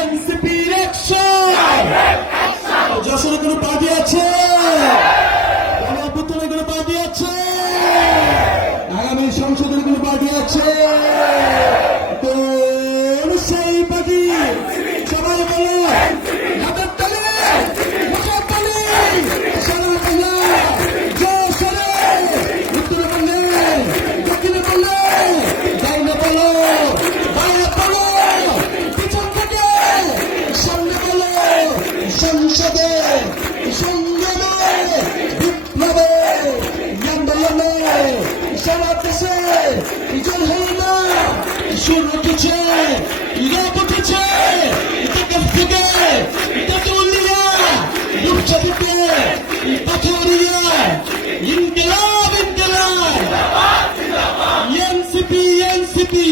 NCP action. যশোরে কোনো party আছে? গণঅভ্যুত্থানের কোনো পার্টি আছে? আগামী সংসদের কোনো পার্টি আছে? কোন সেই পার্টি? সবাই বলো হাতের তালে, মুখের তালে, সারা বাংলা যশোরে, উত্তরে বললে, দক্ষিণে বললে, ডাইনে বলো, বাইরে বলো, পিছন থেকে সামনে বলো, সংসদে সংগ্রামে বিপ্লবে আন্দোলনে সারা দেশে জয় হল না সুর উঠেছে, রব উঠেছে থেকে তেতুলিয়া রূপসাদিতে পাথরিয়া ইনকিলাব ইনকিলাব এনসিপি এনসিপি